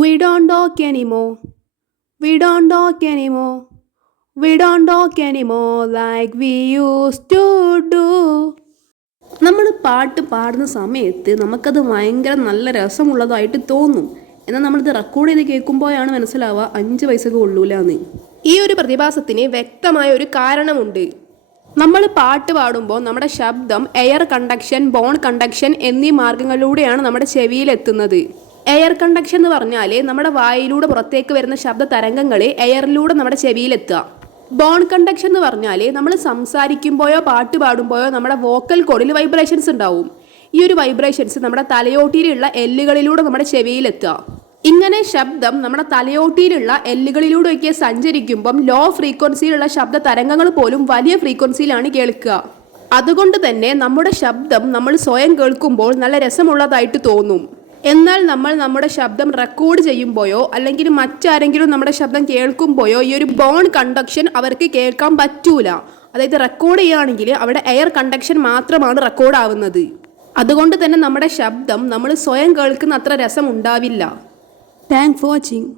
We don't talk anymore. We don't talk anymore. We don't talk anymore like we used to do. നമ്മൾ പാട്ട് പാടുന്ന സമയത്ത് നമുക്കത് ഭയങ്കര നല്ല രസമുള്ളതായിട്ട് തോന്നും. എന്നാൽ നമ്മളിത് റെക്കോർഡ് ചെയ്ത് കേൾക്കുമ്പോഴാണ് മനസ്സിലാവുക 5 പൈസക്ക് കൊള്ളൂലെന്ന്. ഈ ഒരു പ്രതിഭാസത്തിന് വ്യക്തമായ ഒരു കാരണമുണ്ട്. നമ്മൾ പാട്ട് പാടുമ്പോൾ നമ്മുടെ ശബ്ദം എയർ കണ്ടക്ഷൻ, ബോൺ കണ്ടക്ഷൻ എന്നീ മാർഗങ്ങളിലൂടെയാണ് നമ്മുടെ ചെവിയിലെത്തുന്നത്. എയർ കണ്ടക്ഷൻ എന്ന് പറഞ്ഞാൽ നമ്മുടെ വായിലൂടെ പുറത്തേക്ക് വരുന്ന ശബ്ദ തരംഗങ്ങൾ എയറിലൂടെ നമ്മുടെ ചെവിയിലെത്തുക. ബോൺ കണ്ടക്ഷൻ എന്ന് പറഞ്ഞാൽ നമ്മൾ സംസാരിക്കുമ്പോഴോ പാട്ട് പാടുമ്പോഴോ നമ്മുടെ വോക്കൽ കോഡിൽ വൈബ്രേഷൻസ് ഉണ്ടാവും. ഈ ഒരു വൈബ്രേഷൻസ് നമ്മുടെ തലയോട്ടിയിലുള്ള എല്ലുകളിലൂടെ നമ്മുടെ ചെവിയിലെത്തുക. ഇങ്ങനെ ശബ്ദം നമ്മുടെ തലയോട്ടിയിലുള്ള എല്ലുകളിലൂടെയൊക്കെ സഞ്ചരിക്കുമ്പം ലോ ഫ്രീക്വൻസിയിലുള്ള ശബ്ദ തരംഗങ്ങൾ പോലും വലിയ ഫ്രീക്വൻസിയിലാണ് കേൾക്കുക. അതുകൊണ്ട് തന്നെ നമ്മുടെ ശബ്ദം നമ്മൾ സ്വയം കേൾക്കുമ്പോൾ നല്ല രസമുള്ളതായിട്ട് തോന്നും. എന്നാൽ നമ്മൾ നമ്മുടെ ശബ്ദം റെക്കോർഡ് ചെയ്യുമ്പോഴോ അല്ലെങ്കിൽ മറ്റാരെങ്കിലും നമ്മുടെ ശബ്ദം കേൾക്കുമ്പോഴോ ഈ ഒരു ബോൺ കണ്ടക്ഷൻ അവർക്ക് കേൾക്കാൻ പറ്റൂല. അതായത് റെക്കോർഡ് ചെയ്യുകയാണെങ്കിൽ അവിടെ എയർ കണ്ടക്ഷൻ മാത്രമാണ് റെക്കോർഡ് ആവുന്നത്. അതുകൊണ്ട് തന്നെ നമ്മുടെ ശബ്ദം നമ്മൾ സ്വയം കേൾക്കുന്ന അത്ര രസം ഉണ്ടാവില്ല. Thanks for watching.